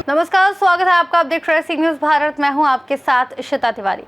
नमस्कार, स्वागत है आपका। आप देख रहे हैं सी न्यूज भारत। मैं हूं आपके साथ इशिता तिवारी।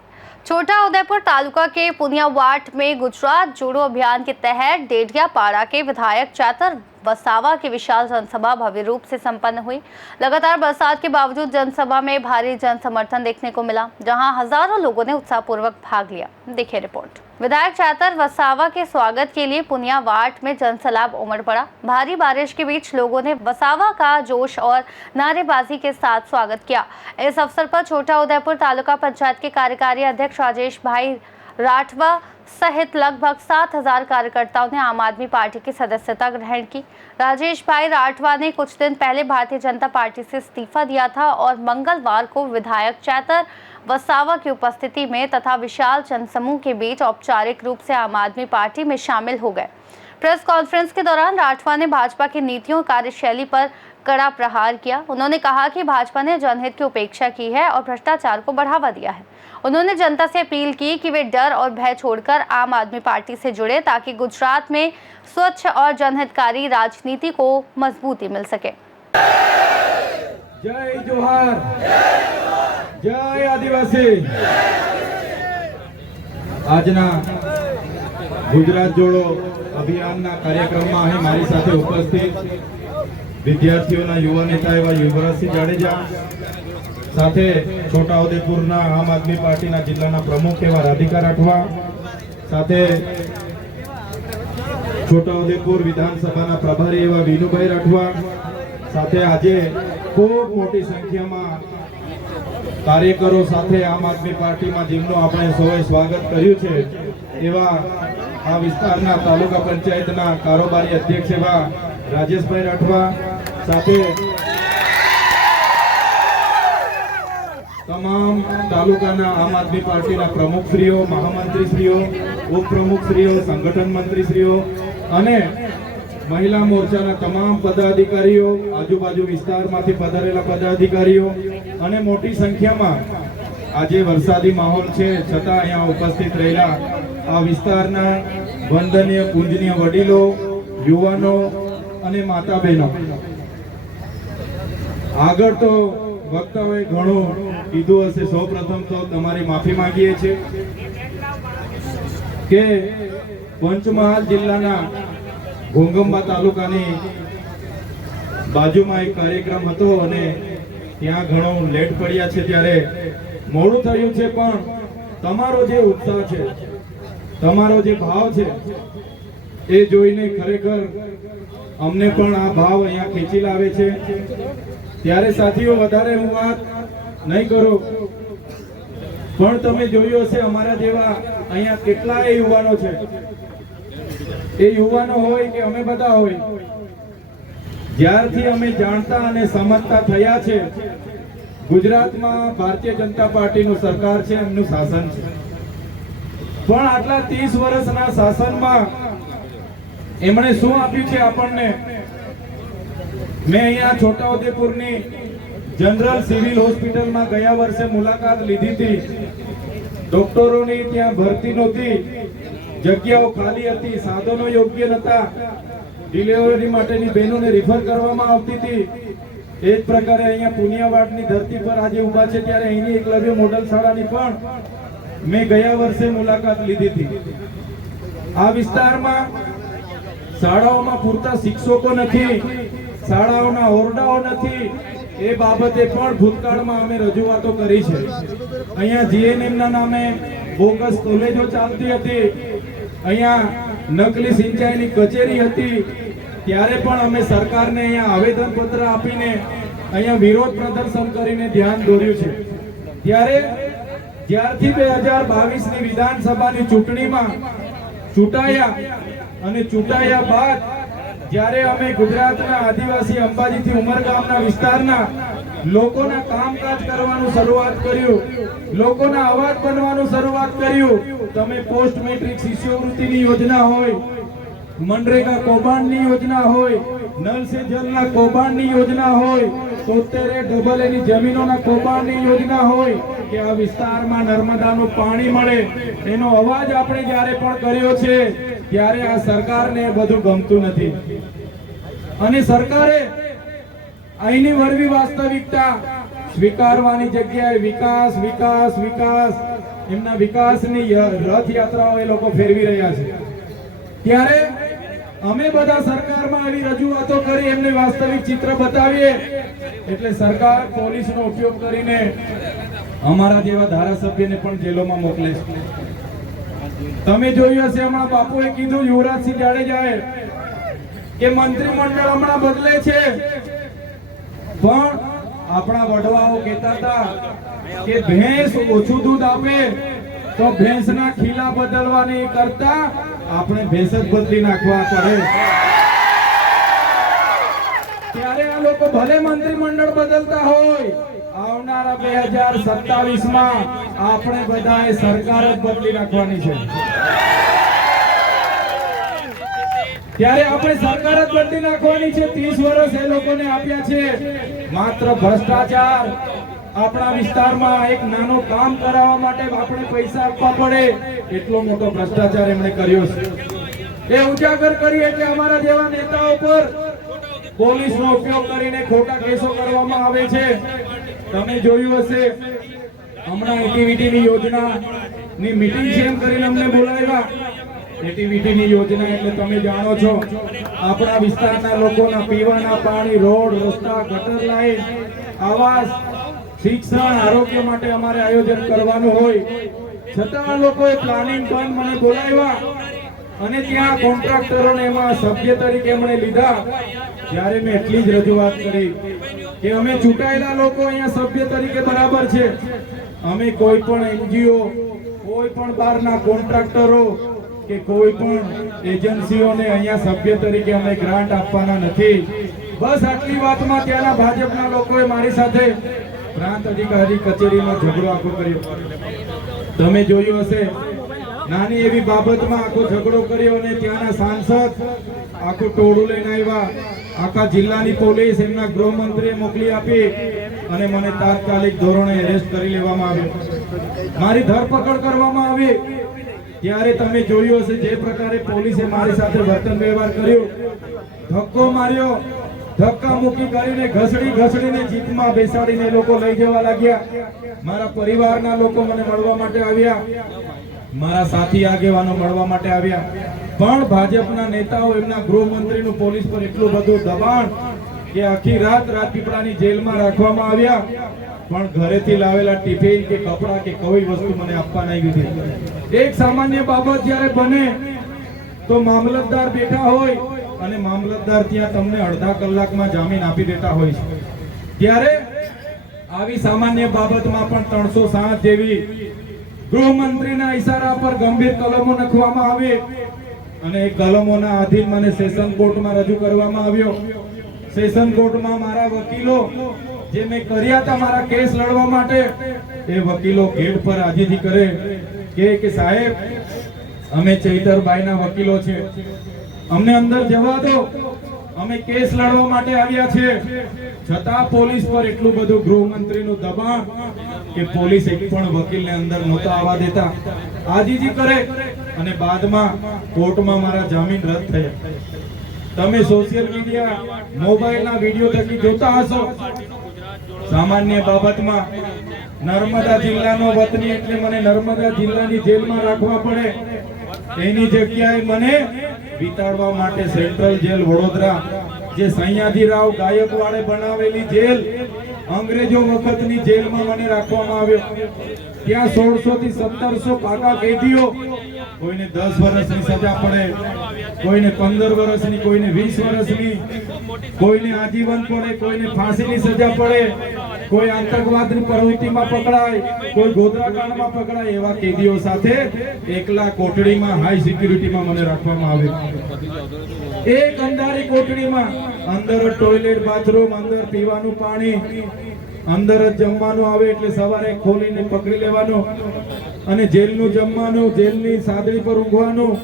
छोटा उदयपुर तालुका के पुनियावाट में गुजरात जोड़ो अभियान के तहत डेडियापाड़ा के विधायक चैतर वसावा की विशाल जनसभा भव्य रूप से संपन्न हुई। लगातार बरसात के बावजूद जनसभा में भारी जन समर्थन देखने को मिला, जहां हजारों लोगों ने उत्साहपूर्वक भाग लिया। देखिए रिपोर्ट। विधायक चैतर वसावा के स्वागत के लिए पुनियावाट में जनसैलाब उमड़ पड़ा। भारी बारिश के बीच लोगों ने वसावा का जोश और नारेबाजी के साथ स्वागत किया। इस अवसर पर छोटा उदयपुर तालुका पंचायत के कार्यकारी अध्यक्ष राजेश भाई राठवा सहित लगभग 7,000 कार्यकर्ताओं ने आम आदमी पार्टी की सदस्यता ग्रहण की। राजेश भाई राठवा ने कुछ दिन पहले भारतीय जनता पार्टी से इस्तीफा दिया था और मंगलवार को विधायक चैतर वसावा की उपस्थिति में तथा विशाल जनसमूह के बीच औपचारिक रूप से आम आदमी पार्टी में शामिल हो गए। प्रेस कॉन्फ्रेंस के दौरान राठवा ने भाजपा की नीतियों कार्यशैली पर कड़ा प्रहार किया। उन्होंने कहा कि भाजपा ने जनहित की उपेक्षा की है और भ्रष्टाचार को बढ़ावा दिया है। उन्होंने जनता से अपील की कि वे डर और भय छोड़कर आम आदमी पार्टी से जुड़े, ताकि गुजरात में स्वच्छ और जनहितकारी राजनीति को मजबूती मिल सके। जय जोहार, जय आदिवासी। આજના ગુજરાત જોડો અભિયાનના કાર્યક્રમમાં અહીં મારી સાથે ઉપસ્થિત વિદ્યાર્થીઓના યુવા નેતા એવા યુવરાજસિંહ જાડેજા, સાથે છોટાઉદેપુરના આમ આદમી પાર્ટીના જિલ્લાના પ્રમુખ એવા રાધિકા રાઠવા, સાથે છોટાઉદેપુર વિધાનસભાના પ્રભારી એવા વિનુભાઈ રાઠવા, સાથે આજે ખૂબ મોટી સંખ્યામાં કાર્યકરો સાથે આમ આદમી પાર્ટીમાં જેમનું આપણે સૌએ સ્વાગત કર્યું છે એવા આ વિસ્તારના તાલુકા પંચાયતના કારોબારી અધ્યક્ષ એવા રાજેશભાઈ રાઠવા, સાથે તમામ તાલુકાના આમ આદમી પાર્ટીના પ્રમુખશ્રીઓ, મહામંત્રીશ્રીઓ, ઉપપ્રમુખશ્રીઓ, સંગઠન મંત્રીશ્રીઓ અને મહિલા મોરચાના તમામ પદાધિકારીઓ, આજુબાજુ વિસ્તારમાંથી પધારેલા પદાધિકારીઓ અને મોટી સંખ્યામાં આજે વરસાદી માહોલ છે છતાં અહીંયા ઉપસ્થિત રહેલા આ વિસ્તારના વંદનીય પૂજનીય વડીલો, યુવાનો અને માતા બહેનો, આગળ તો વક્તાઓએ ઘણું કીધું હશે। સૌપ્રથમ તો તમારી માફી માંગીએ છીએ કે પંચમહાલ જિલ્લાના ઘોંઘંબા તાલુકાની બાજુમાં એક કાર્યક્રમ હતો અને ત્યાં ઘણો લેટ પડ્યા છે, ત્યારે મોડું થયું છે, પણ તમારો જે ઉત્સાહ છે, તમારો જે ભાવ છે એ જોઈને ખરેખર અમને પણ આ ભાવ અહીંયા ખેંચી લાવે છે। ત્યારે સાથીઓ વધારે હું વાત નહીં કરું, પણ તમે જોયું હશે અમારા જેવા અહીંયા કેટલાય યુવાનો છે। એ યુવાનો હોય કે અમે બધા હોય, જ્યારથી અમે જાણતા અને સમજતા થયા છે ગુજરાતમાં ભારતીય જનતા પાર્ટીનું સરકાર છે, એમનું શાસન છે, પણ આટલા 30 વર્ષના શાસનમાં એમણે શું આપ્યું છે આપણને? મેં અહીંયા છોટાઉદેપુરની જનરલ સિવિલ હોસ્પિટલમાં ગયા વર્ષે મુલાકાત લીધી હતી। ડોક્ટરોની ત્યાં ભરતી નહોતી, જગ્યાઓ ખાલી હતી, સાધનો યોગ્ય નહોતા, ડિલિવરી માટેની બહેનોને રિફર કરવામાં આવતી હતી। એ જ પ્રકારે અહીંયા પુનિયાવાડની ધરતી પર આજે ઊભા છે ત્યારે અહીંની એકલવ્ય મોડલ શાળાની પણ મેં ગયા વર્ષે મુલાકાત લીધી હતી। આ વિસ્તારમાં શાળાઓમાં પૂરતા શિક્ષકો નથી, શાળાઓના ઓરડાઓ નથી, એ બાબતે પણ ભૂતકાળમાં અમે રજૂઆતો કરી છે। અહીંયા જીએનએમના નામે બોગસ કોલેજો ચાલતી હતી, અહીંયા નકલી સિંચાઈની કચેરી હતી, ત્યારે પણ અમે સરકારને અહીંયા આવેદન પત્ર આપીને અહીંયા વિરોધ પ્રદર્શન કરીને ધ્યાન દોર્યું છે। ત્યારે જ્યારથી 2022ની વિધાનસભાની ચૂંટણીમાં ચૂંટાયા અને ચૂંટાયા બાદ જ્યારે અમે ગુજરાતના આદિવાસી અંબાજીથી ઉમરગામના વિસ્તારના લોકોના કામકાજ કરવાનું શરૂઆત કર્યું, લોકોના અવાજ બનવાનું શરૂઆત કર્યું। તમે પોસ્ટ મેટ્રિક શિષ્યવૃત્તિની યોજના હોય, મનરેગા કૌભાંડની યોજના હોય, નલ સે જલના કૌભાંડની યોજના હોય, 73 ડબલ એની જમીનોના કૌભાંડની યોજના હોય કે આ વિસ્તારમાં નર્મદાનું પાણી મળે, એનો અવાજ આપણે જ્યારે પણ કર્યો છે ત્યારે આ સરકારને બધું ગમતું નથી અને સરકારે અહીંની વરવી વાસ્તવિકતા સ્વીકારવાની જગ્યાએ વિકાસ વિકાસ વિકાસ એમના વિકાસની રથયાત્રાઓ એ લોકો ફેરવી રહ્યા છે। ત્યારે અમે બધા સરકારમાં આવી રજૂઆતો કરી એમને વાસ્તવિક ચિત્ર બતાવીએ એટલે સરકાર પોલીસનો ઉપયોગ કરીને અમારા જેવા ધારાસભ્યને પણ જેલોમાં મોકલે છે। તમે જોયું હશે હમણાં બાપુએ કીધું યુવરાજસિંહ જાડેજાએ કે મંત્રીમંડળ હમણાં બદલે છે, પણ આપણા વડવાઓ કહેતા હતા કે ભેંસ ઓછું દૂધ આપે તો ભેંસના ખીલા બદલવાની કરતા આપણે ભેંસ જ બદલી નાખવા પડે। ત્યારે આ લોકો ભલે મંત્રીમંડળ બદલતા હોય, આવનારા 2027 માં આપણે બધાએ સરકાર જ બદલી નાખવાની છે। ત્યારે આપણે સરકાર જ બદલી નાખવાની છે। 30 વર્ષ એ લોકોને આપ્યા છે માત્ર ભ્રષ્ટાચાર। આપણા વિસ્તારમાં એક નાનો કામ કરાવવા માટે આપણે પૈસા આપવા પડે એટલો મોટો ભ્રષ્ટાચાર એમણે કર્યો છે। એ ઉજાગર કરી એટલે અમારા જેવા નેતાઓ પર પોલીસનો ઉપયોગ કરીને ખોટા કેસો કરવામાં આવે છે। તમે જોયું હશે હમણાં એટીવીટીની યોજનાની મીટિંગ છે એમ કરીને અમને બોલાવ્યા। એટીવીટીની યોજના એટલે તમે જાણો છો આપણા વિસ્તારના લોકોના પીવાના પાણી, રોડ, રસ્તા, ગટર લાઈન, આવાસ, શિક્ષણ, આરોગ્ય માટે અમારે આયોજન કરવાનું હોય છતાં આ લોકોએ પ્લાનિંગ પણ મને બોલાવ્યા અને ત્યાં કોન્ટ્રાક્ટરોને એમાં સભ્ય તરીકે એમણે લીધા। ત્યારે મેં એટલી જ રજૂઆત કરી કે અમે ચૂંટાયેલા લોકો અહીંયા સભ્ય તરીકે બરાબર છે, અમે કોઈ પણ એનજીઓ, કોઈ પણ બહારના કોન્ટ્રાક્ટરો કે કોઈ પણ એજન્સીઓને અહીંયા સભ્ય તરીકે અમે ગ્રાન્ટ આપવાના નથી। બસ આટલી વાતમાં ત્યાંના ભાજપના લોકોએ મારી સાથે પ્રાંત અધિકારી કચેરીમાં ઝઘડો આખો કર્યો। તમે જોયું હશે નાની એવી બાબતમાં આખો ઝઘડો કર્યો અને ત્યાંના સાંસદ આખું ટોળું લઈને આવ્યા। આખા જિલ્લાની પોલીસ એમના ગૃહમંત્રીએ મોકલી આપી અને મને તાત્કાલિક ધોરણે એરેસ્ટ કરી લેવામાં આવ્યો, મારી ધરપકડ કરવામાં આવી। ત્યારે તમે જોયું હશે જે પ્રકારે પોલીસે મારી સાથે વર્તન વ્યવહાર કર્યો, ધક્કો માર્યો, ધક્કા મૂકી કરીને ઘસડીને જીપમાં બેસાડીને લોકો લઈ જવા લાગ્યા। મારા પરિવારના લોકો મને મળવા માટે આવ્યા, મારા સાથી આગેવાનો મળવા માટે આવ્યા, પણ ભાજપના નેતાઓ એમના ગૃહમંત્રીનું પોલીસ પર એટલું બધું દબાણ કે આખી રાત રાજપીપળાની જેલમાં રાખવામાં આવ્યા, પણ ઘરેથી લાવેલા ટિફિન કે કપડા કે કોઈ વસ્તુ મને આપવા નહીં દીધી। એક સામાન્ય બાબત જ્યારે બને તો મામલતદાર બેઠા હોય અને મામલતદાર ત્યાં તમને અડધા કલાકમાં જામીન આપી દેતા હોય છે, ત્યારે આવી સામાન્ય બાબતમાં પણ 307 જેવી ગૃહમંત્રીના ઈશારા પર ગંભીર કલમો નખવામાં આવી અને એ કલમોના આધીન મને સેશન કોર્ટમાં રજૂ કરવામાં આવ્યો। સેશન કોર્ટમાં મારા વકીલો જે મેં કર્યા હતા મારા કેસ લડવા માટે, એ વકીલો ગેટ પર આજીજી કરે કે સાહેબ અમે ચૈતરભાઈના વકીલો છે, અમને અંદર જવા દો, અમે કેસ લડવા માટે આવ્યા છે। છતાં પોલીસ પર એટલું બધું ગૃહમંત્રીનું દબાણ કે પોલીસ એક પણ વકીલને અંદર નહોતા આવવા દેતા, આજીજી કરે અને બાદમાં કોર્ટમાં મારા જામીન રદ થયા। તમે સોશિયલ મીડિયા, મોબાઈલના વિડીયો થકી જોતા હશો સામાન્ય બાબતમાં નર્મદા જિલ્લાનો વતની એટલે મને નર્મદા જિલ્લાની જેલમાં રાખવા પડે, એની જગ્યાએ મને વિતાડવા માટે સેન્ટ્રલ જેલ વડોદરા, જે સયાજીરાવ ગાયકવાડે બનાવેલી જેલ, અંગ્રેજો વખતની જેલમાં મને રાખવામાં આવ્યો। ત્યાં 1600 થી 1700 પાકા કેદીઓ, કોઈને 10 વર્ષની સજા પડે, કોઈને 15 વર્ષની, કોઈને 20 વર્ષની, કોઈને આજીવન પડે, કોઈને ફાંસીની સજા પડે, કોઈ આતંકવાદની પ્રવૃત્તિમાં પકડાય, કોઈ ગોધરાકાંડમાં પકડાય, એવા કેદીઓ સાથે એકલા કોટડીમાં હાઈ સિક્યુરિટીમાં મને રાખવામાં આવ્યો। એક અંધારી કોટડીમાં, અંદર ટોયલેટ, બાથરૂમ, અંદર પીવાનું પાણી, અંદર જ જમવાનું આવે એટલે સવારે ખોલીને પકડી લેવાનું અને જેલનું જમવાનું, જેલની સાદડી પર ઊંઘવાનું,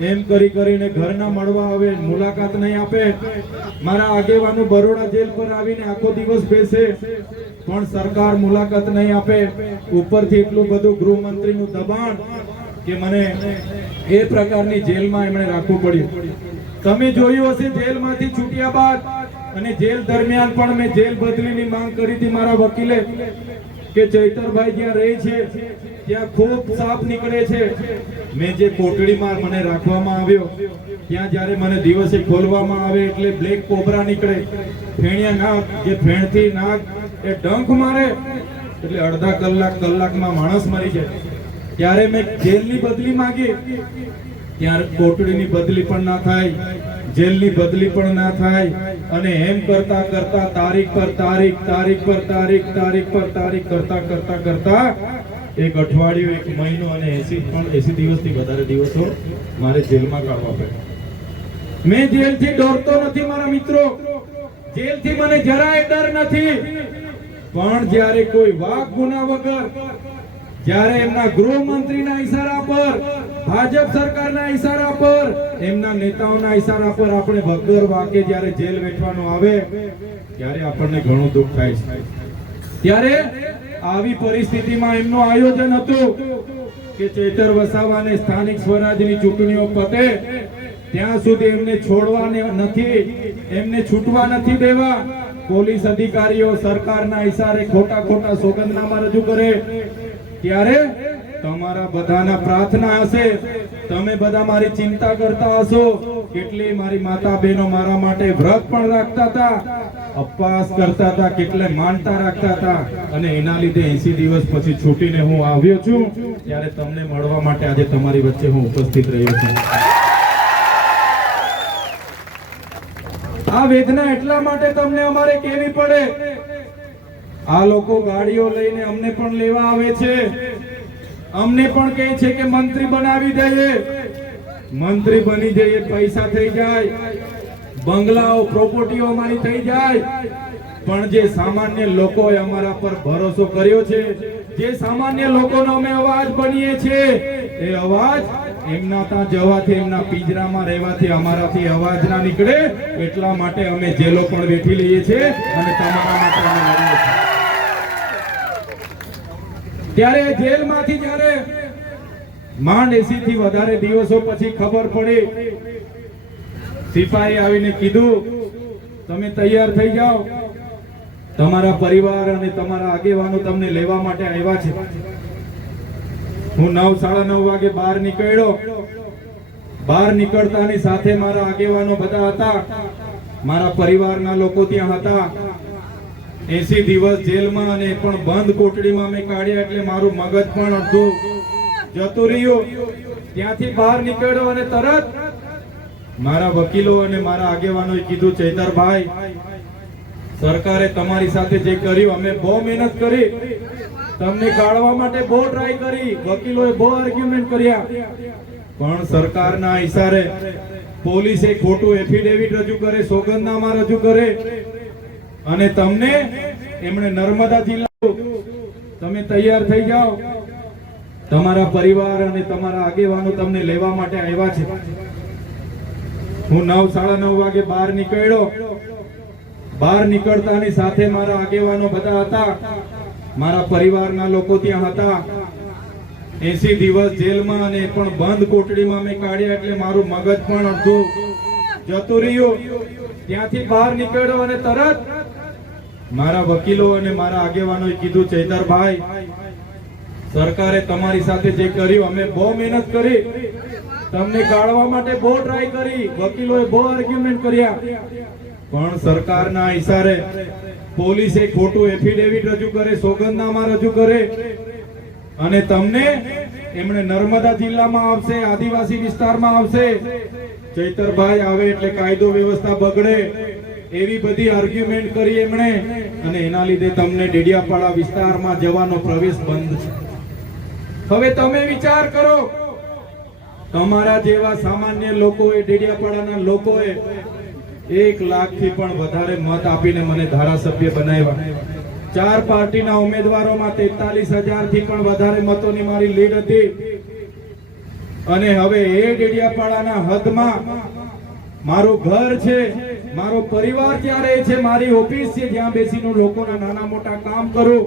એમ કરીને ઘરના મળવા આવે, મુલાકાત નહીં આપે। મારા આગેવાનો બરોડા જેલ પર આવીને આખો દિવસ બેસે પણ સરકાર મુલાકાત નહીં આપે। ઉપરથી એટલું બધું ગૃહમંત્રીનું દબાણ કે મને એ પ્રકારની જેલમાં એમણે રાખવું પડ્યું. તમે જોયું હશે જેલમાંથી છૂટ્યા બાદ અને જેલ દરમિયાન પણ મેં જેલ બદલીની માંગ કરી હતી મારા વકીલે કે ચૈતરભાઈ જ્યાં રહે છે ત્યાં ખૂબ સાપ નીકળે છે. મેં જે કોટડીમાં મને રાખવામાં આવ્યો ત્યાં જ્યારે મને દિવસે ખોલવામાં આવે એટલે બ્લેક કોબરા નીકળે, ફેણિયા નાગ, જે ફેણથી નાગ એ ડંખ મારે એટલે અડધા કલાકમાં માણસ મરી જાય. ત્યારે મેં જેલની બદલી માંગી, ત્યારે કોટડીની બદલી પણ ના થાય, જેલની બદલી પણ ના થાય અને એમ કરતા કરતા તારીખ પર તારીખ કરતા એક અઠવાડિયું, એક મહિનો અને 80 દિવસથી વધારે દિવસો મારે જેલમાં કાઢવા પડ્યા. મેં જેલથી ડરતો નથી મારા મિત્રો, જેલથી મને જરાય ડર નથી. પણ જ્યારે કોઈ વાક ગુના વગર, જ્યારે એમના ગૃહમંત્રીના ઈશારા પર, ભાજપ સરકારના ઈશારા પર, એમના નેતાઓના ઈશારા પર આપણે વગર વાકે જ્યારે જેલ વેઠવાનું આવે ત્યારે આપણને ઘણું દુઃખ થાય છે. ત્યારે આવી પરિસ્થિતિમાં એમનું આયોજન હતું કે ચેતર વસાવાને સ્થાનિક સ્વરાજની ચૂંટણીઓ પતે ત્યાં સુધી એમને છોડવાને નથી, એમને છૂટવા નથી દેવા. પોલીસ અધિકારીઓ સરકારના ઈશારે ખોટા સોગંદનામા રજૂ કરે ત્યારે તમારા બધાના પ્રાર્થના હશે, તમે બધા મારી ચિંતા કરતા હશો. કેટલી મારી માતા બહેનો મારા માટે વ્રત પણ રાખતા હતા, ઉપવાસ કરતા હતા, કેટલે માનતા રાખતા હતા અને એના લીધે 80 દિવસ પછી છૂટીને હું આવ્યો છું. ત્યારે તમને મળવા માટે આજે તમારી વચ્ચે હું ઉપસ્થિત રહ્યો છું. આ વેદના એટલા માટે તમને અમારે કેવી પડે. આ લોકો ગાડીઓ લઈને અમને પણ લેવા આવે છે, અમને પણ કહે છે કે મંત્રી બનાવી દઈએ, મંત્રી બની જઈએ, પૈસા થઈ જાય, બંગલાઓ પ્રોપર્ટીઓ અમારી થઈ જાય. પણ જે સામાન્ય લોકોએ અમારા પર ભરોસો કર્યો છે, જે સામાન્ય લોકોનો અમે અવાજ બનીએ છીએ, એ અવાજ એમના ત્યાં જવાથી, એમના પિંજરામાં રહેવાથી અમારાથી અવાજ ના નીકળે. એટલા માટે અમે જેલો પણ વેઠી લઈએ છીએ અને તમારા માટે અમે લડીએ છીએ. ત્યારે જેલમાંથી જ્યારે માંડ 80 થી વધારે દિવસો પછી ખબર પડી, સિપાહી આવીને કીધું તમે તૈયાર થઈ જાઓ, તમારા પરિવાર અને તમારા આગેવાનો તમને લેવા માટે આવ્યા છે. હું 9:30 વાગે બહાર નીકળ્યો. બહાર નીકળતાની સાથે મારા આગેવાનો બધા હતા, મારા પરિવારના લોકો ત્યાં હતા. 80 દિવસ જેલમાં અને પણ બંધ કોટડીમાં મેં કાઢ્યા એટલે મારું મગજ પણ અડધું જતું રહ્યું. ત્યાંથી બહાર નીકળ્યો અને તરત મારા વકીલો અને મારા આગેવાનોએ કીધું ચૈતરભાઈ, સરકારે તમારી સાથે જે કર્યું, અમે બહુ મહેનત કરી, તમને કાઢવા માટે બહુ ટ્રાય કરી, વકીલોએ બહુ આર્ગ્યુમેન્ટ કર્યા, પણ સરકારના ઈશારે પોલીસે ખોટું એફિડેવિટ રજૂ કરે, સોગંદનામા રજૂ કરે અને તમને એમણે નર્મદા જિલ્લા, તમે તૈયાર થઈ જાઓ, તમારા પરિવાર અને તમારા આગેવાનો તમને લેવા માટે આવ્યા છે. હું 9:30 વાગે બહાર નીકળ્યો. બહાર નીકળતાની સાથે મારા આગેવાનો બધા હતા, મારા પરિવારના લોકો ત્યાં હતા. 80 દિવસ જેલમાં અને પણ બંધ કોટડીમાં મેં કાઢ્યા એટલે મારું મગજ પણ અડધું જતું રહ્યું. ત્યાંથી બહાર નીકળ્યો અને તરત મારા વકીલો અને મારા આગેવાનોએ કીધું ચૈતરભાઈ, સરકારે તમારી સાથે જે કર્યું, અમે બહુ મહેનત કરી, તમને કાઢવા માટે બહુ ટ્રાય કરી, વકીલોએ બહુ આર્ગ્યુમેન્ટ કર્યા, પણ સરકારના ઈશારે પોલીસે ખોટું એફિડેવિટ રજૂ કરે, સોગંદનામા રજૂ કરે અને તમને એમણે નર્મદા જિલ્લામાં આવશે, આદિવાસી વિસ્તારમાં આવશે. ચૈતરભાઈ આવે એટલે કાયદો વ્યવસ્થા બગડે, એવી બધી આર્ગ્યુમેન્ટ કરી એમણે અને એના લીધે તમને ડેડિયાપાડા વિસ્તારમાં જવાનો પ્રવેશ બંધ છે. હવે તમે વિચાર કરો, તમારા જેવા સામાન્ય લોકોએ, ડેડિયાપાડાના લોકોએ 1 લાખથી પણ વધારે મત આપીને મને ધારાસભ્ય બનાવ્યા. 4 પાર્ટીના ઉમેદવારોમાં 43,000 થી પણ વધારે મતોની મારી લીડ હતી અને હવે એ ડેડિયાપાડાના હદમાં મારું ઘર છે, મારો પરિવાર ત્યાં રહે છે, મારી ઓફિસ છે જ્યાં બેસીને લોકોના નાના મોટા કામ કરું,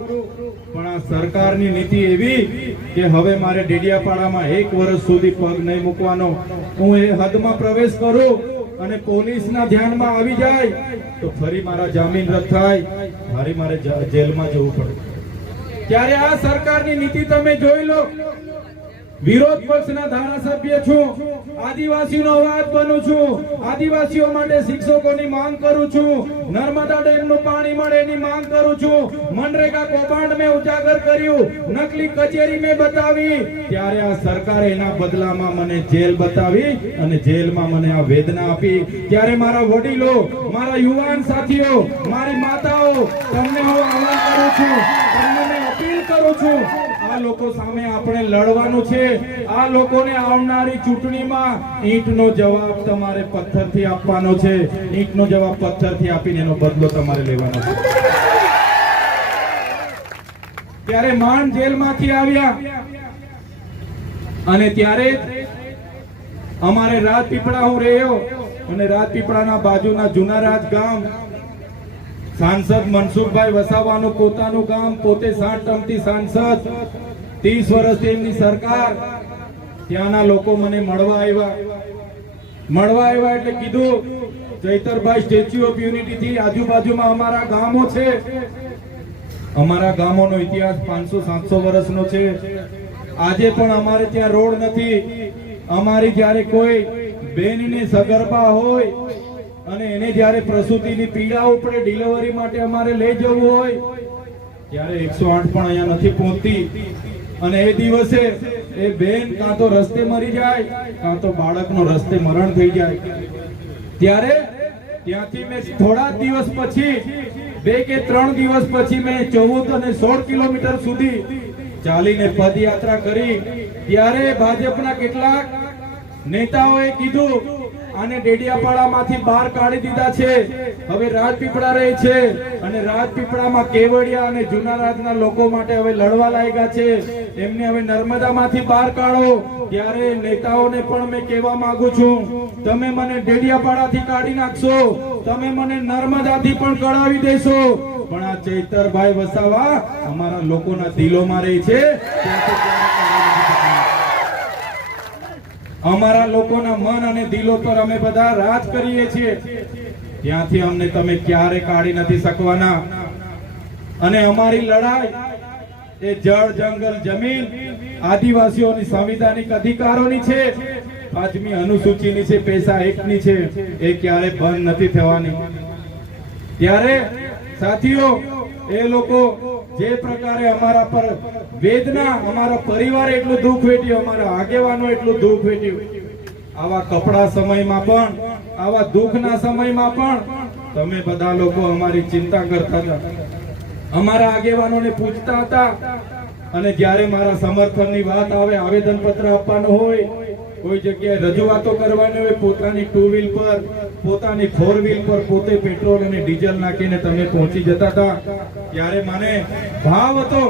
પણ આ સરકારની નીતિ એવી કે હવે મારે ડેડિયાપાડામાં 1 વર્ષ સુધી પગ નહીં મૂકવાનો. હું એ હદમાં પ્રવેશ કરું અને પોલીસના ધ્યાનમાં આવી જાય તો ફરી મારા જામીન રદ થાય, ફરી મારે જેલમાં જવું પડે. ત્યારે આ સરકારની નીતિ તમે જોઈ લો. વિરોધ પક્ષના ધારાસભ્ય છું, આદિવાસીનો અવાજ બનું છું, આદિવાસીઓ માટે શિક્ષકોની માંગ કરું છું, નર્મદા ડેમનું પાણી મળે એની માંગ કરું છું, મનરેગા કૌભાંડ મેં ઉજાગર કર્યું, નકલી કચેરી મેં બતાવી. ત્યારે આ સરકારે એના બદલામાં મને જેલ બતાવી અને જેલમાં મને આ વેદના આપી. ત્યારે મારા વડીલો, મારા યુવાન સાથીઓ, મારી માતાઓ, તમને હું આહ્વાન કરું છું, તમને મેં અપીલ કરું છું, આ લોકો સામે આપણે લડવાનું છે. આ લોકોને આવનારી ચૂંટણીમાં ઈંટનો જવાબ તમારે પથ્થરથી આપવાનો છે. ઈંટનો જવાબ પથ્થરથી આપીને એનો બદલો તમારે લેવાનો છે. ત્યારે માંડ જેલમાંથી આવ્યા અને ત્યારે અમારે રાજપીપળા હું રહ્યો અને રાજપીપળાના બાજુના જૂના રાજ ગામ, સાંસદ મનસુખભાઈ વસાવાનું પોતાનું ગામ, પોતે 7 ટર્મથી સાંસદ, 30 વર્ષથી એમની સરકાર. ત્યાંના લોકો મને મળવા આવ્યા એટલે કીધું, ચૈતરભાઈ સ્ટેચ્યુ ઓફ યુનિટી થી આજુબાજુમાં અમારા ગામો છે, અમારા ગામોનો ઇતિહાસ 500-700 વર્ષનો છે. આજે પણ અમારે ત્યાં રોડ નથી. અમારી જ્યારે કોઈ બેનને સગર્ભા હોય અને એને જ્યારે પ્રસૂતિની પીડા ઉપડે, ડિલિવરી માટે અમારે લઈ જવું હોય, ત્યારે 108 પણ અહીંયા નથી પહોંચતી. અને એ દિવસે એ બેન કાં તો રસ્તે મરી જાય, કાં તો બાળકનો રસ્તે મરણ થઈ જાય. ત્યારે ત્યાંથી મેં થોડા દિવસ પછી, 2 કે 3 દિવસ પછી મેં 14 અને 16 કિલોમીટર સુધી ચાલીને પદયાત્રા કરી. ત્યારે ભાજપના કેટલાક નેતાઓએ કીધું, આને ડેડિયાપાડામાંથી બહાર કાઢી દીધા છે, હવે રાજપીપળા રહે છે અને રાજપીપળામાં કેવડિયા અને જૂના રાજના લોકો માટે હવે લડવા લાગ્યા છે, એમને હવે નર્મદામાંથી બહાર કાઢો. ત્યારે નેતાઓને પણ મેં કહેવા માંગુ છું, તમે મને ડેડિયાપાડાથી કાઢી નાખશો, તમે મને નર્મદાથી પણ કઢાવી દેશો, પણ આ ચૈતરભાઈ વસાવા અમારા લોકોના દિલોમાં રહે છે. અમારા લોકોના મન અને દિલો પર અમે બધા રાજ કરીએ છીએ. ત્યાંથી અમને તમે ક્યારે કાઢી નથી શકવાના. અને અમારી લડાઈ એ જળ, જંગલ, જમીન, આદિવાસીઓની સંવિધાનિક અધિકારોની છે, 5મી અનુસૂચિની છે, પૈસા એકની છે, એ ક્યારે બંધ નથી થવાની. ત્યારે સાથીઓ, એ લોકો જે પ્રકારે અમારા પર વેદના, અમારા પરિવારે એટલું દુઃખ વેઠ્યું, અમારા આગેવાનો એટલું દુઃખ વેઠ્યું, આવા કપડા સમયમાં પણ, આવા દુઃખના સમયમાં પણ તમે બધા લોકો અમારી ચિંતા કરતા હતા, અમારા આગેવાનોને પૂછતા હતા. અને જ્યારે મારા સમર્થનની વાત આવે, આવેદન પત્ર આપવાનું હોય, કોઈ જગ્યાએ રજૂઆતો કરવાની હોય, પોતાની 2 વ્હીલ પર, પોતાની 4 વ્હીલ પર પોતે પેટ્રોલ અને ડીઝલ નાખીને તમે પહોંચી જતા હતા. ત્યારે મને ભાવ હતો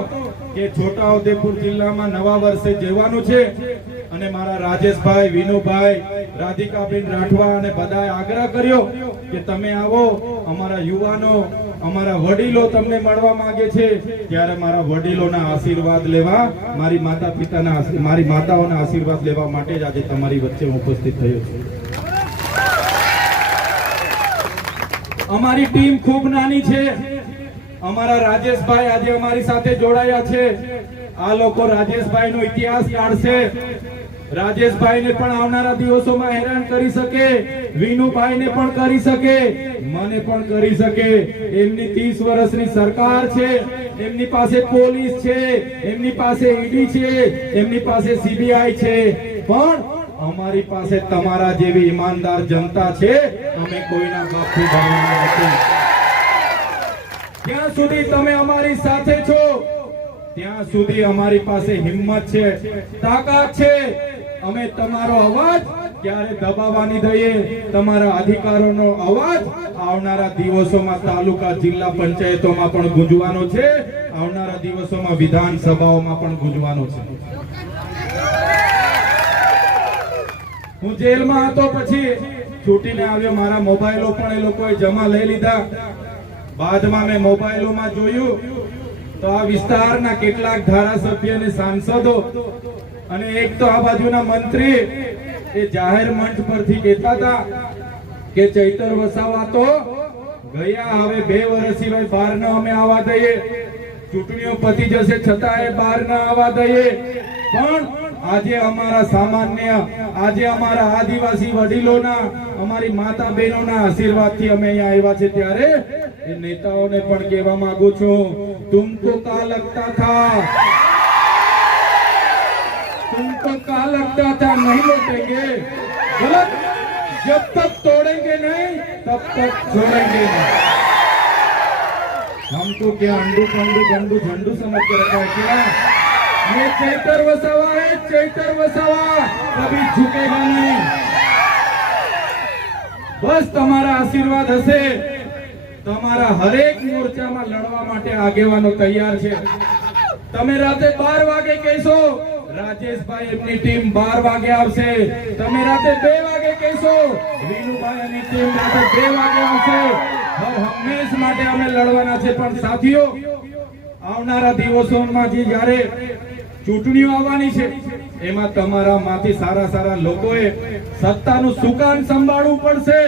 કે છોટાઉદેપુર જિલ્લામાં નવા વર્ષે જવાનું છે અને મારા રાજેશભાઈ, વિનુભાઈ, રાધિકાબેન રાઠવા અને બધાએ આગ્રહ કર્યો કે તમે આવો, અમારા યુવાનો, અમારા વડીલો તમને મળવા માંગે છે. ત્યારે મારા વડીલોના આશીર્વાદ લેવા, મારી માતાઓના આશીર્વાદ લેવા માટે જ આજે તમારી વચ્ચે ઉપસ્થિત થયો છું. અમારી ટીમ ખૂબ નાની છે. અમારા રાજેશભાઈ આજે અમારી સાથે જોડાયા છે. આ લોકો રાજેશભાઈનો ઇતિહાસ કાઢશે. રાજેશભાઈને પણ આવનારા દિવસોમાં હેરાન કરી શકે, વિનુભાઈને પણ કરી શકે, મને પણ કરી શકે. એમની 30 વર્ષની સરકાર છે, એમની પાસે પોલીસ છે, એમની પાસે ઈડી છે, એમની પાસે સીબીઆઈ છે, પણ અમારી પાસે તમારા જેવી ઈમાનદાર જનતા છે. અમે કોઈના બાપથી ડરવાના નથી. જ્યાં સુધી તમે અમારી સાથે છો, ત્યાં સુધી અમારી પાસે હિંમત છે, તાકાત છે. અમે તમારો અવાજ ક્યારે દબાવવાની દઈએ. તમારા અધિકારોનો અવાજ આવનારા દિવસોમાં તાલુકા, જિલ્લા પંચાયતોમાં પણ ગુંજવાનો છે, આવનારા દિવસોમાં વિધાનસભાઓમાં પણ ગુંજવાનો છે. હું જેલમાં હતો પછી છૂટીને આવ્યો, મારા મોબાઈલો પણ એ લોકોએ જમા લઈ લીધા. બાદમાં મેં મોબાઈલોમાં જોયું તો આ વિસ્તારના કેટલાક ધારાસભ્ય અને સાંસદો અને એક તો આ બાજુના મંત્રી એ જાહેર મંચ પરથી કહેતા હતા કે ચૈતર વસાવા તો ગયા, હવે 2 વર્ષ સિવાય બહાર ન અમે આવવા દઈએ, ચૂંટણીઓ પતી જશે છતાં એ બહાર ન આવવા દઈએ. પણ આજે અમારા સામાન્ય, આજે અમારા આદિવાસી વડીલોના, અમારી માતા બહેનોના આશીર્વાદથી અમે અહીંયા આવ્યા છે. ત્યારે એ નેતાઓને પણ કહેવા માંગુ છું, तुमको क्या लगता था, तुमको क्या लगता था नहीं लौटेंगे? गलत. जब तक तोड़ेंगे नहीं तब तक छोड़ेंगे नहीं. हमको क्या अंडू पंडू गंडू झंडू समझ के रखा है क्या? ये चैतर वसावा है, चैतर वसावा कभी झुकेगा नहीं. बस તમારા આશીર્વાદ હશે, તમારા હરેક મોરચામાં લડવા માટે આગેવાનો તૈયાર છે. તમે રાતે 12 વાગે કહેશો, રાજેશભાઈ એમની ટીમ 12 વાગે આવશે. તમે રાતે 2 વાગે કહેશો, વિનુભાઈ અને ટીમ રાતે 2 વાગે આવશે. હંમેશ માટે અમે લડવાના છે. પણ સાથીઓ, આવનારા દિવસોમાં જ્યારે ચૂંટણીઓ આવવાની છે એમાં તમારામાંથી સારા લોકોએ સત્તાનું સુકાન સંભાળવું પડશે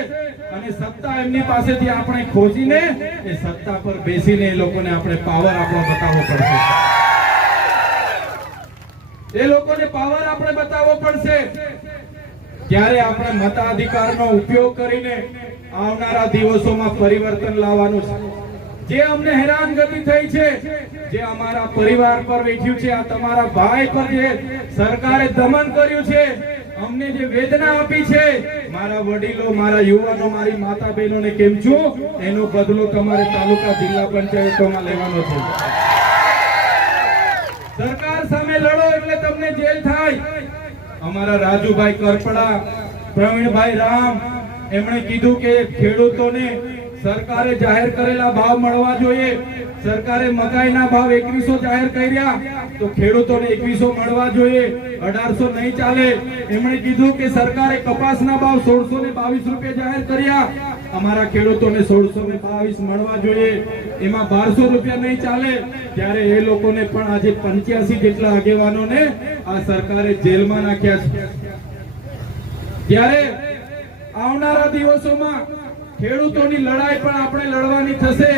અને સત્તા એમની પાસેથી આપણે ખોજીને એ સત્તા પર બેસીને એ લોકોને આપણે પાવર આપણો બતાવવો પડશે. એ લોકોને પાવર આપણે બતાવવો પડશે. ત્યારે આપણે મતાધિકારનો ઉપયોગ કરીને આવનારા દિવસોમાં પરિવર્તન લાવવાનું છે. જે અમને હેરાનગતિ થઈ છે, જે અમારા પરિવાર પર વેઠ્યું છે, આ તમારા ભાઈ પર જે સરકારે દમન કર્યું છે, અમને જે વેદના આપી છે, મારા વડીલો, મારા યુવાનો, મારી માતા બહેનોને કેમ છું, એનો બદલો તમારે તાલુકા જિલ્લા પંચાયતોમાં લેવાનો છે. સરકાર સામે લડો એટલે તમને જેલ થાય. અમારા રાજુભાઈ કરપડા, પ્રવીણભાઈ રામ, એમણે કીધું કે ખેડૂતોને સરકારે જાહેર કરેલા ભાવ મળવા જોઈએ. સરકારે મકાઈના ભાવ 2100 જાહેર કર્યા તો ખેડૂતોને 2100 મળવા જોઈએ, 1800 નહીં ચાલે. એમણે કીધું કે સરકારે કપાસના ભાવ 1622 રૂપિયા જાહેર કર્યા, અમારા ખેડૂતોને 1622 મળવા જોઈએ, એમાં 1200 રૂપિયા નહીં ચાલે. ત્યારે એ લોકોને પણ આજે 85 જેટલા આગેવાનોને આ સરકારે જેલમાં નાખ્યા છે. ત્યારે આવનારા દિવસોમાં ખેડૂતોની લડાઈ પણ આપણે લડવાની થશે.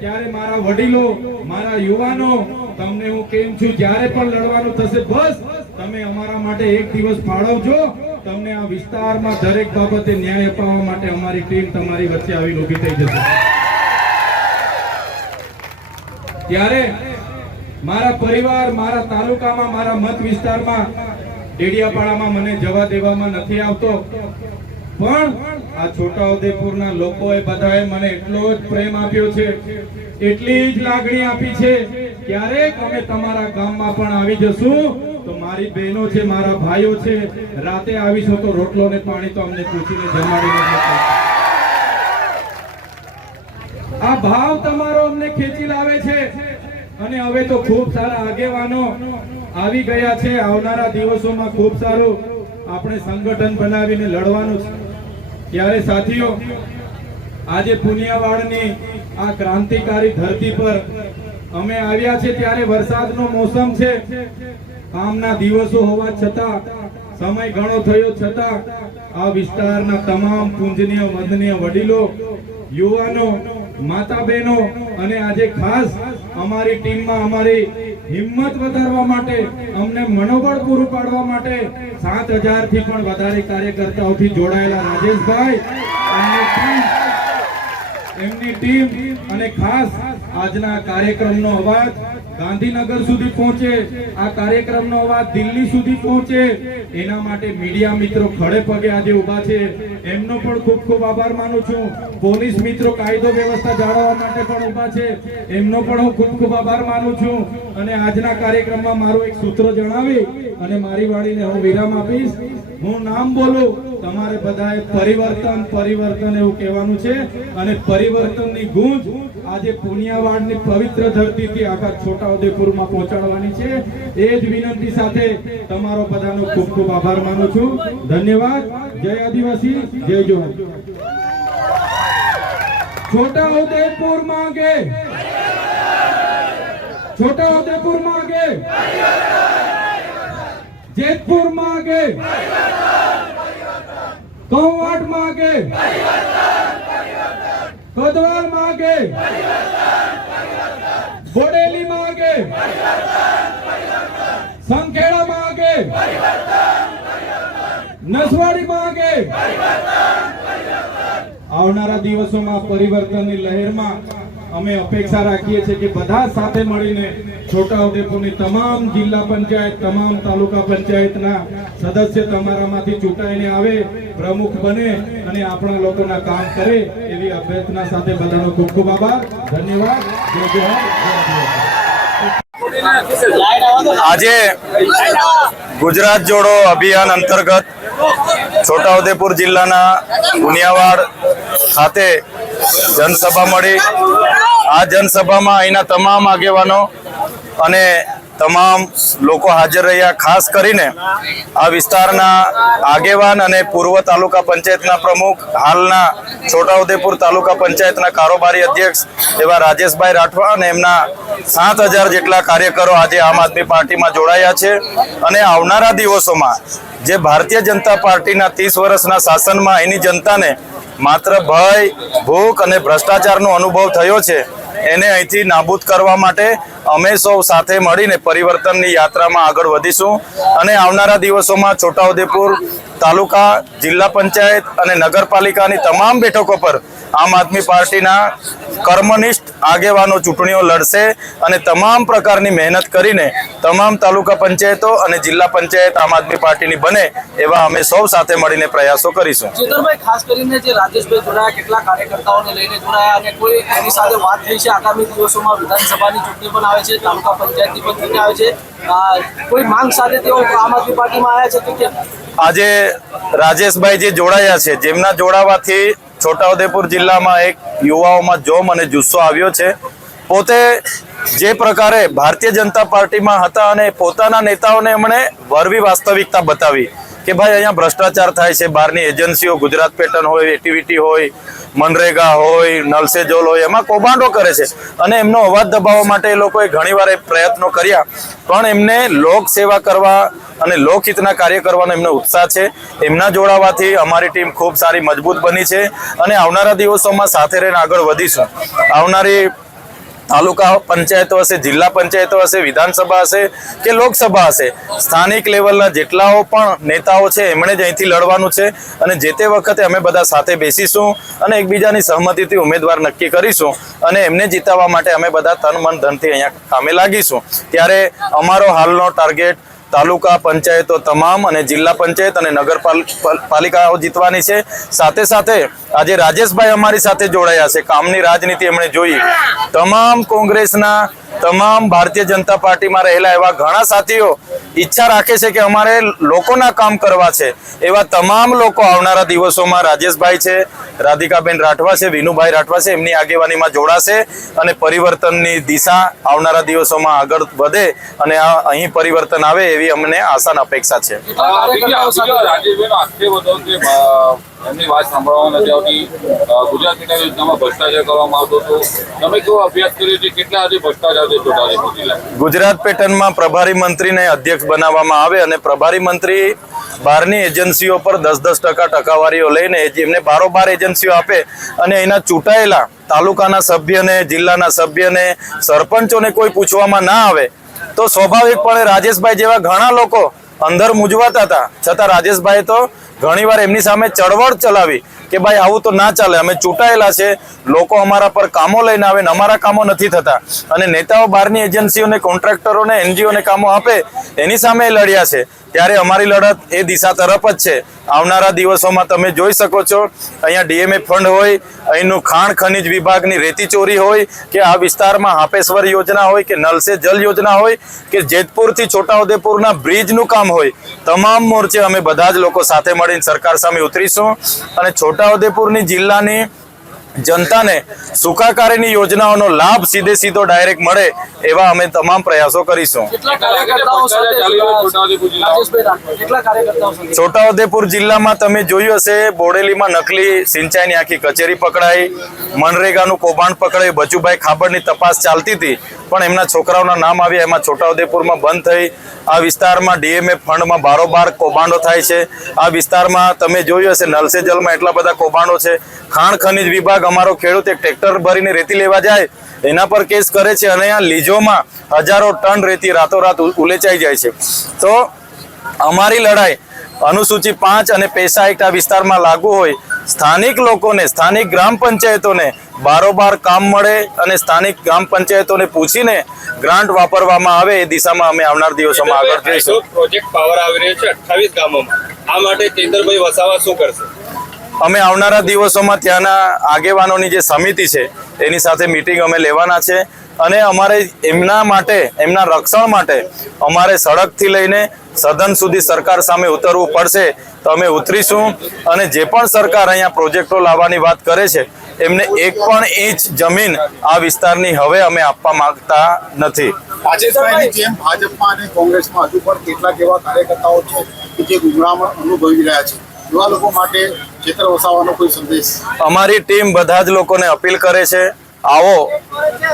ત્યારે મારા વડીલો, મારા યુવાનો, તમને હું કેમ છું, જ્યારે પણ લડવાનું થશે, બસ તમે અમારા માટે એક દિવસ ફાળવજો. તમને આ વિસ્તારમાં દરેક બાબતે ન્યાય અપાવવા માટે અમારી ટીમ તમારી વચ્ચે આવીને ઊભી થઈ જશે. ત્યારે મારા પરિવાર, મારા તાલુકામાં, મારા મત વિસ્તારમાં, ડેડિયાપાડામાં મને જવા દેવામાં નથી આવતો. પણ આ છોટાઉદેપુરના લોકોએ બધાએ મને એટલો જ પ્રેમ આપ્યો છે, એટલી જ લાગણી આપી છે. ક્યારેક અમે તમારા ગામમાં પણ આવી જશું તો મારી બહેનો છે, મારા ભાઈઓ છે, રાતે આવીશું તો રોટલો ને પાણી તો અમને પૂછીને જમાડીને જશે. આ ભાવ તમારો અમને ખેંચી લાવે છે. અને હવે તો ખૂબ સારા આગેવાનો આવી ગયા છે. આવનારા દિવસોમાં ખૂબ સારું આપણે સંગઠન બનાવીને લડવાનું છે. ત્યારે સાથીઓ, આજે પુનિયાવાડની આ ક્રાંતિકારી ધરતી પર અમે આવ્યા છે. ત્યારે વરસાદનો મોસમ છે, કામના દિવસો હોવા છતાં, સમય ઘણો થયો છતાં આ વિસ્તારના તમામ પૂજનીય વંદનીય વડીલો, યુવાનો, માતા બહેનો અને આજે ખાસ અમારી ટીમમાં અમારી હિંમત વધારવા માટે, અમને મનોબળ પૂરું પાડવા માટે 7000 થી પણ વધારે કાર્યકર્તાઓથી જોડાયેલા રાજેશભાઈ, એમની ટીમ અને ખાસ આજના કાર્યક્રમનો અવાજ ગાંધીનગર સુધી પહોંચે, આ કાર્યક્રમનો અવાજ દિલ્હી સુધી પહોંચે, એના માટે મીડિયા મિત્રો ખડે પગે આજે ઊભા છે. એમનો પણ ખૂબ ખૂબ આભાર માનું છું. પોલીસ મિત્રો કાયદો વ્યવસ્થા જાળવવા માટે પણ ઊભા છે, એમનો પણ હું ખૂબ ખૂબ આભાર માનું છું. અને આજના કાર્યક્રમમાં મારું એક સૂત્ર જણાવી અને મારી વાણીને હું વિરામ આપીશ. હું નામ બોલું તમારે બધાએ પરિવર્તન પરિવર્તન એવું કહેવાનું છે અને પરિવર્તનની ગૂંજ આજે પુનિયાવાડની પવિત્ર ધરતીથી આખા છોટાઉદેપુરમાં પહોંચાડવાની છે। એ જ વિનંતી સાથે તમારો બધાનો ખૂબ ખૂબ આભાર માનું છું। ધન્યવાદ। જય આદિવાસી, જય જોહાર। છોટાઉદેપુર માંગે, છોટાઉદેપુર માંગે, જેતपुर માંગે, कंवाट માંગે, कोतवाल માંગે, बोडेली માંગે, संखेड़ा માંગે, नसवाड़ी માંગે। આવનારા દિવસોમાં પરિવર્તનની લહેરમાં અમે અપેક્ષા રાખીએ છીએ કે બધા સાથે મળીને છોટાઉદેપુરની તમામ જિલ્લા પંચાયત, તમામ તાલુકા પંચાયતના સદસ્ય તમારામાંથી ચૂંટાઈને આવે, પ્રમુખ બને અને આપણા લોકોના કામ કરે એવી અભ્યર્થના સાથે બધાનો ખૂબ ખૂબ આભાર। ધન્યવાદ। જય જોહાર, જય આદિવાસી। આજે ગુજરાત જોડો અભિયાન અંતર્ગત છોટાઉદેપુર જિલ્લાના પુનિયાવાડ ખાતે જનસભા મળી। આ જનસભામાં અહીંના તમામ આગેવાનો અને તમામ લોકો હાજર રહ્યા। ખાસ કરીને આ વિસ્તારના આગેવાન અને પૂર્વ તાલુકા પંચાયતના પ્રમુખ, હાલના છોટાઉદેપુર તાલુકા પંચાયતના કારોબારી અધ્યક્ષ એવા રાજેશભાઈ રાઠવા અને એમના 7000 જેટલા કાર્યકરો આજે આમ આદમી પાર્ટીમાં જોડાયા છે। અને આવનારા દિવસોમાં જે ભારતીય જનતા પાર્ટીના 30 વર્ષના શાસનમાં એની જનતાને માત્ર ભય, ભૂખ અને ભ્રષ્ટાચારનો અનુભવ થયો છે, એને અહીંથી નાબૂદ કરવા માટે અમે સૌ સાથે મળીને પરિવર્તનની યાત્રામાં આગળ વધીશું। અને આવનારા દિવસોમાં છોટાઉદેપુર તાલુકા, જિલ્લા પંચાયત અને નગરપાલિકાની તમામ બેઠકો પર આમ આદમી પાર્ટીના કર્મનિષ્ઠ આગેવાનો ચૂંટણીઓ લડશે અને તમામ પ્રકારની મહેનત કરીને તમામ તાલુકા પંચાયતો અને જિલ્લા પંચાયત આમ આદમી પાર્ટીની બને એવા અમે સૌ સાથે મળીને પ્રયાસો કરીશું। ચેતરભાઈ, ખાસ કરીને જે રાજેશભાઈ જોડાયા, કેટલા કાર્યકર્તાઓને લઈને જોડાયા અને કોઈ એની સાથે વાત થઈ છે? આગામી દિવસોમાં વિધાનસભાની ચૂંટણી પણ આવે છે, તાલુકા પંચાયતની પણ ચૂંટણી આવે છે, કોઈ માંગ સાથે તેઓ આમ આદમી પાર્ટીમાં આવ્યા છે કે કેમ? આજે રાજેશભાઈ જે જોડાયા છે, જેમના જોડાવાથી છોટાઉદેપુર જિલ્લામાં એક યુવાઓમાં જોમ અને જુસ્સો આવ્યો છે। પોતે જે પ્રકારે ભારતીય જનતા પાર્ટીમાં હતા અને પોતાના નેતાઓને એમણે વરવી વાસ્તવિકતા બતાવી કે ભાઈ અહીંયા ભ્રષ્ટાચાર થાય છે, બહારની એજન્સીઓ, ગુજરાત પેટર્ન હોય, એક્ટિવિટી હોય, મનરેગા હોય, નલ સે જલ હોય, એમાં કૌભાંડો કરે છે અને એમનો અવાજ દબાવવા માટે એ લોકોએ ઘણીવાર એ પ્રયત્નો કર્યા, પણ એમને લોક સેવા કરવા અને લોકહિતના કાર્ય કરવાનો એમનો ઉત્સાહ છે। એમના જોડાવાથી અમારી ટીમ ખૂબ સારી મજબૂત બની છે અને આવનારા દિવસોમાં સાથે રહીને આગળ વધીશું। આવનારી તાલુકા પંચાયતો હશે, જિલ્લા પંચાયતો હશે, વિધાનસભા હશે કે લોકસભા હશે, સ્થાનિક લેવલના જેટલાઓ પણ નેતાઓ છે એમણે જ અહીંથી લડવાનું છે અને જે તે વખતે અમે બધા સાથે બેસીશું અને એકબીજાની સહમતિથી ઉમેદવાર નક્કી કરીશું અને એમને જીતાવવા માટે અમે બધા તન મન ધનથી અહીંયા કામે લાગીશું। ત્યારે અમારો હાલનો ટાર્ગેટ તાલુકા પંચાયતો તમામ અને જિલ્લા પંચાયત અને નગરપાલિકાઓ જીતવાની છે। સાથે સાથે આજે રાજેશભાઈ અમારી સાથે જોડાયા છે, કામની રાજનીતિ એમણે જોઈ। તમામ કોંગ્રેસના, તમામ ભારતીય જનતા પાર્ટીમાં રહેલા એવા ઘણા સાથીઓ ઈચ્છા રાખે છે કે અમારે લોકોના કામ કરવા છે, એવા તમામ લોકો આવનારા દિવસોમાં રાજેશભાઈ છે, રાધિકાબેન રાઠવા છે, વિનુભાઈ રાઠવા છે, એમની આગેવાનીમાં જોડાશે અને પરિવર્તનની દિશા આવનારા દિવસોમાં આગળ વધે અને અહીં પરિવર્તન આવે એવી અમને આશા અને અપેક્ષા છે। એમની વાત સાંભળવા નથી આવતી। ગુજરાત પેટા યોજનામાં ભ્રષ્ટાચાર કરવામાં આવતો હતો, તમે કેવો અભ્યાસ કર્યો છે? કેટલા હજી ભ્રષ્ટાચાર છે છોટાઉદેપુર જિલ્લામાં? ગુજરાત પેટર્નમાં પ્રભારી મંત્રીને અધ્યક્ષ બનાવવામાં આવે અને પ્રભારી મંત્રી બહારની એજન્સીઓ પર 10-10% ટકાવારીઓ લઈને જેમને બારોબાર એજન્સીઓ આપે અને એના ચૂંટાયેલા તાલુકાના સભ્યને, જિલ્લાના સભ્યને, સરપંચોને કોઈ પૂછવામાં ના આવે તો સ્વાભાવિકપણે રાજેશભાઈ જેવા ઘણા લોકો અંદર મૂંઝવાતા હતા, છતાં રાજેશભાઈ તો ઘણીવાર એમની સામે ચળવળ ચલાવી કે ભાઈ આવું તો ના ચાલે, અમે ચૂંટાયેલા છે, લોકો અમારા પર કામો લઈને આવે ને અમારા કામો નથી થતા અને નેતાઓ બહારની એજન્સીઓને, કોન્ટ્રાક્ટરોને, એનજીઓને કામો આપે એની સામે લડ્યા છે। ત્યારે અમારી લડત એ દિશા તરફ જ છે। આવનારા દિવસોમાં તમે જોઈ શકો છો અહીંયા ડીએમએ ફંડ હોય, અહીંનું ખાણ ખનીજ વિભાગની રેતી ચોરી હોય કે આ વિસ્તારમાં હાપેશ્વર યોજના હોય કે નલ સે જલ યોજના હોય કે જેતપુરથી છોટાઉદેપુરના બ્રિજનું કામ હોય, તમામ મોરચે અમે બધા જ લોકો સાથે મળી બેસાડીને સરકાર સામે ઉતરીશું અને છોટાઉદેપુરની જિલ્લાની જનતાને સુખાકારીની યોજનાઓનો લાભ સીધો ડાયરેક્ટ મળે એવા અમે તમામ પ્રયાસો કરીશું. કેટલા કાર્યકર્તાઓ સાથે રાજેશભાઈ રાઠોડ, કેટલા કાર્યકર્તાઓ સાથે? છોટાઉદેપુર જિલ્લામાં તમે જોયું હશે, બોડેલીમાં નકલી સિંચાઈની આખી કચેરી પકડાઈ, મનરેગાનું કૌભાંડ પકડાયું, બચુભાઈ ખાબડની તપાસ ચાલતી હતી પણ એમના છોકરાઓના નામ આવ્યા, એમાં છોટાઉદેપુરમાં બંધ થઈ. આ વિસ્તારમાં ડીએમએફ ફંડમાં બારોબાર કૌભાંડો થાય છે. આ વિસ્તારમાં તમે જોયું હશે, નલ સે જલમાં એટલા બધા કૌભાંડો છે. ખાણ ખનીજ વિભાગ અમારો ખેડૂત એક ટ્રેક્ટર ભરીને રેતી લેવા જાય એના પર કેસ કરે છે અને આ લીજોમાં હજારો ટન રેતી રાતોરાત ઉલેચાઈ જાય છે. તો અમારી લડાઈ અનુસૂચિ 5 અને પૈસા એક્ટ આ વિસ્તારમાં લાગુ હોય, સ્થાનિક લોકોને, સ્થાનિક ગ્રામ પંચાયતોને બારોબાર કામ મળે અને સ્થાનિક ગ્રામ પંચાયતોને પૂછીને ગ્રાન્ટ વાપરવામાં આવે એ દિશામાં અમે આવનાર દિવસોમાં આગળ જઈશું. પ્રોજેક્ટ પાવર આવી રહ્યો છે 28 ગામોમાં, આ માટે ચેતરભાઈ વસાવા શું કરશે? અમે આવનારા દિવસોમાં ત્યાંના આગેવાનોની જે સમિતિ છે એની સાથે મીટિંગ અમે લેવાના છે અને અમારે એમના માટે, એમના રક્ષણ માટે અમારે સડકથી લઈને સદન સુધી સરકાર સામે ઉતરવું પડશે તો અમે ઉતરીશું. અને જે પણ સરકાર અહીંયા પ્રોજેક્ટો લાવવાની વાત કરે છે એમને એક પણ ઇંચ જમીન આ વિસ્તારની હવે અમે આપવા માંગતા નથી. રાજેશભાઈની જેમ ભાજપમાં અને કોંગ્રેસમાં હજુ પણ કેટલાક એવા કાર્યકર્તાઓ છે કે જે ગુમરામણ અનુભવી રહ્યા છે, એવા લોકો માટે ચેતર વસાવાનો કોઈ સંદેશ? અમારી ટીમ બધા જ લોકોને અપીલ કરે છે, આવો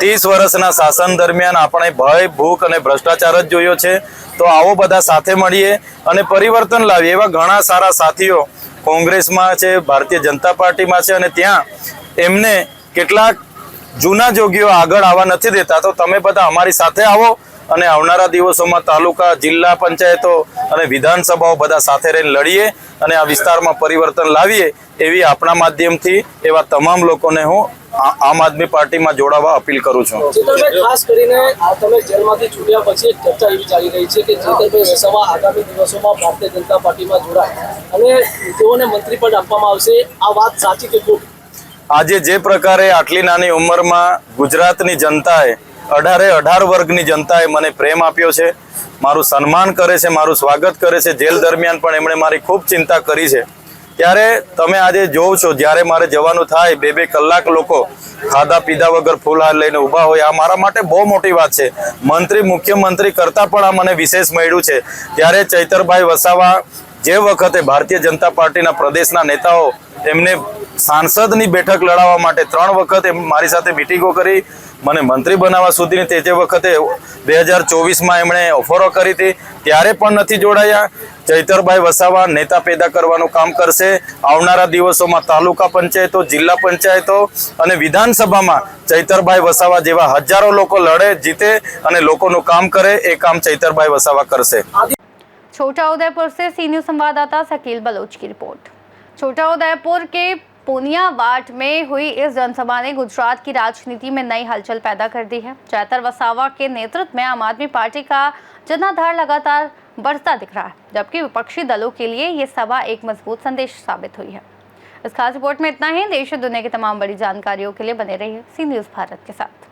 30 વર્ષના શાસન દરમિયાન આપણે ભય, ભૂખ અને ભ્રષ્ટાચાર જ જોયો છે, તો આવો બધા સાથે મળીએ અને પરિવર્તન લાવીએ. એવા ઘણા સારા સાથીઓ કોંગ્રેસમાં છે, ભારતીય જનતા પાર્ટીમાં છે અને ત્યાં એમને કેટલાક જૂના જોગીઓ આગળ આવવા નથી દેતા. તો તમે બધા અમારી સાથે આવો અને આવનારા દિવસોમાં તાલુકા, જિલ્લા પંચાયતો અને વિધાનસભાઓ બધા સાથે રહીને લડીએ અને આ વિસ્તારમાં પરિવર્તન લાવીએ એવી આપણા માધ્યમથી એવા તમામ લોકોને હું આમ આદમી પાર્ટીમાં જોડાવા અપીલ કરું છું. ચેતરભાઈ, ખાસ કરીને તમે જેલમાંથી છૂટ્યા પછી એક ચર્ચા એવી ચાલી રહી છે કે ચેતરભાઈ વસાવા આગામી દિવસોમાં ભારતીય જનતા પાર્ટીમાં જોડાય અને તેઓને મંત્રી પદ આપવામાં આવશે. આ વાત સાચી કે ખોટી? આજે જે પ્રકારે આટલી નાની ઉંમરમાં ગુજરાતની જનતાએ 18 વર્ગની જનતાએ મને પ્રેમ આપ્યો છે, મારું સન્માન કરે છે, મારું સ્વાગત કરે છે, જેલ દરમિયાન પણ એમણે મારી ખૂબ ચિંતા કરી છે, ત્યારે તમે આજે જોવ છો જ્યારે મારે જવાનું થાય 2-2 કલાક લોકો ખાધા પીધા વગર ફૂલહાર લઈને ઊભા હોય, આ મારા માટે બહુ મોટી વાત છે. મંત્રી, મુખ્યમંત્રી કરતાં પણ આ મને વિશેષ મળ્યું છે. ત્યારે ચૈતરભાઈ વસાવા જે વખતે ભારતીય જનતા પાર્ટીના પ્રદેશના નેતાઓ એમને સાંસદની બેઠક લડાવવા માટે 3 વખત મારી સાથે મિટિંગો કરી, મને મંત્રી બનાવવા સુધીની તે વખતે 2024માં એમણે ઓફરો કરી હતી, ત્યારે પણ નથી જોડાયા. ચૈતરભાઈ વસાવા નેતા પેદા કરવાનું કામ કરશે. આવનારા દિવસોમાં તાલુકા પંચાયતો, જિલ્લા પંચાયતો અને વિધાનસભામાં ચૈતરભાઈ વસાવા જેવા હજારો લોકો લડે, જીતે અને લોકોનું કામ કરે, એ કામ ચૈતરભાઈ વસાવા કરશે. छोटाउदेपुर से सी न्यूज संवाददाता शकील बलोच की रिपोर्ट। छोटाउदेपुर के पूनिया वार्ड में हुई इस जनसभा ने गुजरात की राजनीति में नई हलचल पैदा कर दी है। चैतर वसावा के नेतृत्व में आम आदमी पार्टी का जनाधार लगातार बढ़ता दिख रहा है, जबकि विपक्षी दलों के लिए ये सभा एक मजबूत संदेश साबित हुई है। इस खास रिपोर्ट में इतना ही। देश और दुनिया की तमाम बड़ी जानकारियों के लिए बने रहिए सी न्यूज भारत के साथ।